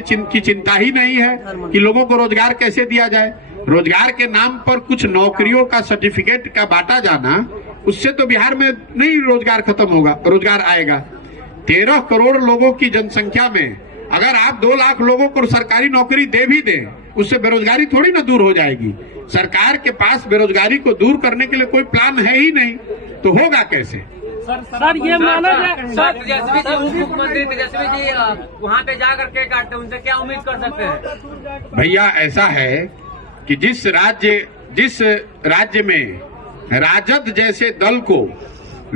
की चिंता ही नहीं है कि लोगों को रोजगार कैसे दिया जाए। रोजगार के नाम पर कुछ नौकरियों का सर्टिफिकेट का बांटा जाना, उससे तो बिहार में नहीं रोजगार खत्म होगा, रोजगार आएगा। 13 करोड़ लोगों की जनसंख्या में अगर आप 2 लाख लोगों को सरकारी नौकरी दे भी दें, उससे बेरोजगारी थोड़ी ना दूर हो जाएगी। सरकार के पास बेरोजगारी को दूर करने के लिए कोई प्लान है ही नहीं, तो होगा कैसे? सर ये माना जाए सर, तेजस्वी जी, उप मुख्यमंत्री तेजस्वी जी वहाँ पे जाकर के काटते, उनसे क्या उम्मीद कर सकते हैं? भैया ऐसा है कि जिस राज्य में राजद जैसे दल को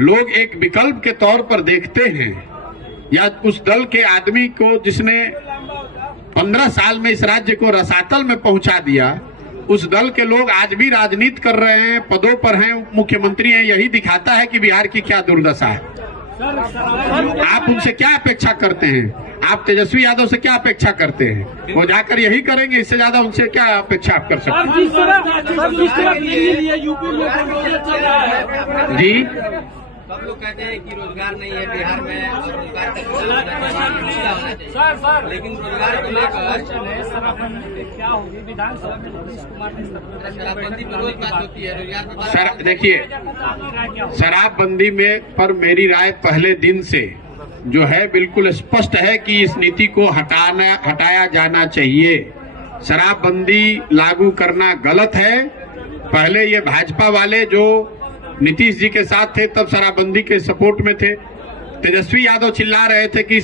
लोग एक विकल्प के तौर पर देखते हैं, या उस दल के आदमी को जिसने 15 साल में इस राज्य को रसातल में पहुंचा दिया, उस दल के लोग आज भी राजनीति कर रहे हैं, पदों पर हैं, मुख्यमंत्री हैं, यही दिखाता है कि बिहार की क्या दुर्दशा है। आप उनसे क्या अपेक्षा करते हैं? आप तेजस्वी यादव से क्या अपेक्षा करते हैं? वो जाकर यही करेंगे, इससे ज्यादा उनसे क्या अपेक्षा आप कर सकते हैं? जी, सब लोग कहते हैं कि रोजगार नहीं है बिहार में और रोजगार लेकिन रोजगार को लेकर क्या होगी विधानसभा में नीतीश कुमार ने शराबबंदी पर रोज बात होती है, रोजगार सर देखिए, शराबबंदी में पर मेरी राय पहले दिन से जो है बिल्कुल स्पष्ट है कि इस नीति को हटाया जाना चाहिए। शराबबंदी लागू करना गलत है। पहले ये भाजपा वाले जो नीतीश जी के साथ थे तब शराबबंदी के सपोर्ट में थे। तेजस्वी यादव चिल्ला रहे थे कि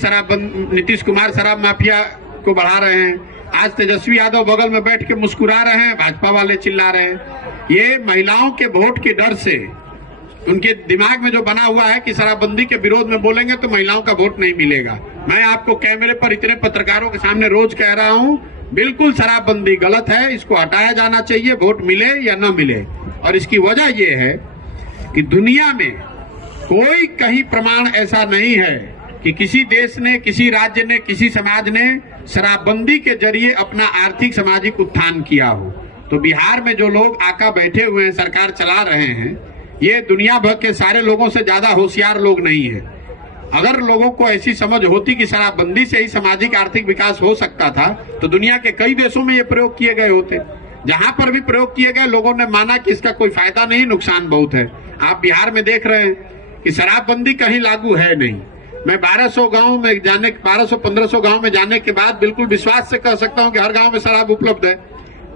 नीतीश कुमार शराब माफिया को बढ़ा रहे हैं। आज तेजस्वी यादव बगल में बैठ के मुस्कुरा रहे हैं, भाजपा वाले चिल्ला रहे हैं। ये महिलाओं के वोट के डर से उनके दिमाग में जो बना हुआ है कि शराबबंदी के विरोध में बोलेंगे तो महिलाओं का वोट नहीं मिलेगा। मैं आपको कैमरे पर इतने पत्रकारों के सामने रोज कह रहा हूं, बिल्कुल शराबबंदी गलत है, इसको हटाया जाना चाहिए, वोट मिले या न मिले। और इसकी वजह यह है कि दुनिया में कोई कहीं प्रमाण ऐसा नहीं है कि किसी देश ने, किसी राज्य ने, किसी समाज ने शराबबंदी के जरिए अपना आर्थिक सामाजिक उत्थान किया हो। तो बिहार में जो लोग आका बैठे हुए हैं, सरकार चला रहे हैं, ये दुनिया भर के सारे लोगों से ज्यादा होशियार लोग नहीं है। अगर लोगों को ऐसी समझ होती कि शराबबंदी से ही सामाजिक आर्थिक विकास हो सकता था तो दुनिया के कई देशों में ये प्रयोग किए गए होते। जहां पर भी प्रयोग किए गए, लोगों ने माना कि इसका कोई फायदा नहीं, नुकसान बहुत है। आप बिहार में देख रहे हैं कि शराबबंदी कहीं लागू है नहीं। मैं 1200 गांव में जाने 1200-1500 गांव में जाने के बाद बिल्कुल विश्वास से कह सकता हूं कि हर गांव में शराब उपलब्ध है,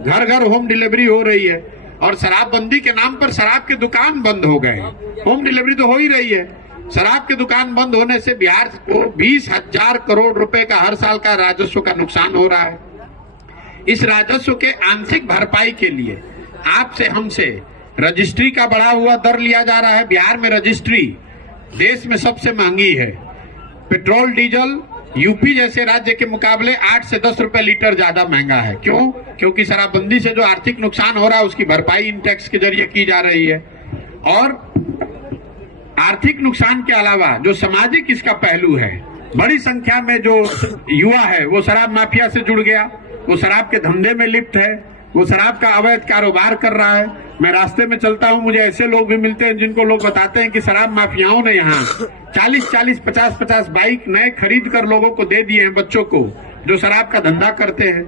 घर घर होम डिलीवरी हो रही है। और शराबबंदी के नाम पर शराब के दुकान बंद हो गए। होम डिलीवरी तो हो ही रही है। शराब के दुकान बंद होने से बिहार को 20,000 करोड़ रुपए का हर साल का राजस्व का नुकसान हो रहा है। इस राजस्व के आंशिक भरपाई के लिए आपसे हमसे रजिस्ट्री का बढ़ा हुआ दर लिया जा रहा है। बिहार में रजिस्ट्री देश में सबसे महंगी है। पेट्रोल डीजल यूपी जैसे राज्य के मुकाबले 8 से 10 रुपए लीटर ज्यादा महंगा है। क्यों? क्योंकि शराबबंदी से जो आर्थिक नुकसान हो रहा है उसकी भरपाई इन टैक्स के जरिए की जा रही है। और आर्थिक नुकसान के अलावा जो सामाजिक इसका पहलू है, बड़ी संख्या में जो युवा है वो शराब माफिया से जुड़ गया, वो शराब के धंधे में लिप्त है, वो शराब का अवैध कारोबार कर रहा है। मैं रास्ते में चलता हूं, मुझे ऐसे लोग भी मिलते हैं जिनको लोग बताते हैं कि शराब माफियाओं ने यहाँ 40-40, 50-50 बाइक नए खरीद कर लोगों को दे दिए हैं, बच्चों को, जो शराब का धंधा करते हैं।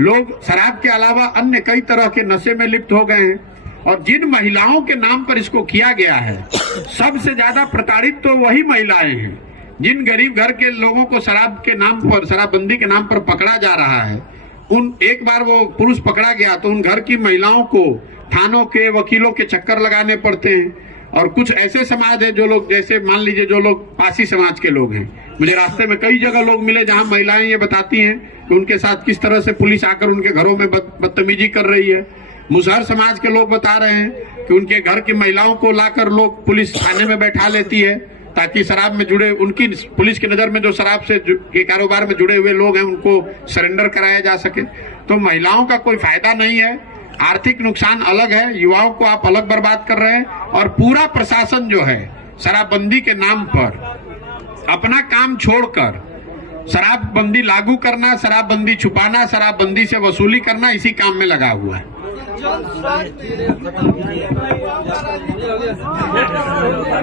लोग शराब के अलावा अन्य कई तरह के नशे में लिप्त हो गए हैं। और जिन महिलाओं के नाम पर इसको किया गया है, सबसे ज्यादा प्रताड़ित तो वही महिलाएं हैं। जिन गरीब घर के लोगों को शराब के नाम पर, शराबबंदी के नाम पर पकड़ा जा रहा है, एक बार वो पुरुष पकड़ा गया तो उन घर की महिलाओं को थानों के, वकीलों के चक्कर लगाने पड़ते हैं। और कुछ ऐसे समाज है जो लोग, जैसे मान लीजिए जो लोग पासी समाज के लोग हैं, मुझे रास्ते में कई जगह लोग मिले जहां महिलाएं ये बताती हैं कि उनके साथ किस तरह से पुलिस आकर उनके घरों में बदतमीजी कर रही है। मुसहर समाज के लोग बता रहे हैं कि उनके घर की महिलाओं को लाकर लोग पुलिस थाने में बैठा लेती है ताकि शराब में जुड़े, उनकी पुलिस की नजर में जो शराब से के कारोबार में जुड़े हुए लोग हैं उनको सरेंडर कराया जा सके। तो महिलाओं का कोई फायदा नहीं है, आर्थिक नुकसान अलग है, युवाओं को आप अलग बर्बाद कर रहे हैं। और पूरा प्रशासन जो है शराबबंदी के नाम पर अपना काम छोड़कर शराबबंदी लागू करना, शराबबंदी छुपाना, शराबबंदी से वसूली करना, इसी काम में लगा हुआ है।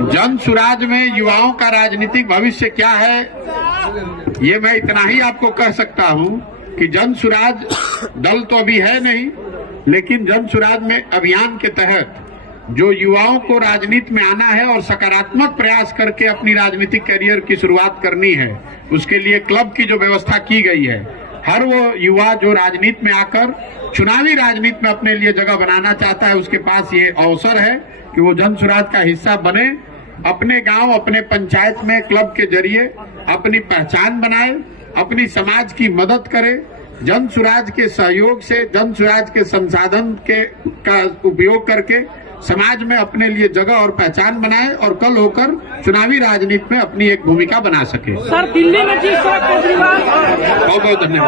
जन सुराज में युवाओं का राजनीतिक भविष्य क्या है, ये मैं इतना ही आपको कह सकता हूं कि जन सुराज दल तो अभी है नहीं, लेकिन जन सुराज में अभियान के तहत जो युवाओं को राजनीति में आना है और सकारात्मक प्रयास करके अपनी राजनीतिक करियर की शुरुआत करनी है, उसके लिए क्लब की जो व्यवस्था की गई है, हर वो युवा जो राजनीति में आकर चुनावी राजनीति में अपने लिए जगह बनाना चाहता है, उसके पास ये अवसर है कि वो जन सुराज का हिस्सा बने, अपने गांव, अपने पंचायत में क्लब के जरिए अपनी पहचान बनाए, अपनी समाज की मदद करे, जन सुराज के सहयोग से, जन सुराज के संसाधन का उपयोग करके समाज में अपने लिए जगह और पहचान बनाए और कल होकर चुनावी राजनीति में अपनी एक भूमिका बना सके। सर दिल्ली में जिस तरह केजरीवाल बहुत बहुत धन्यवाद।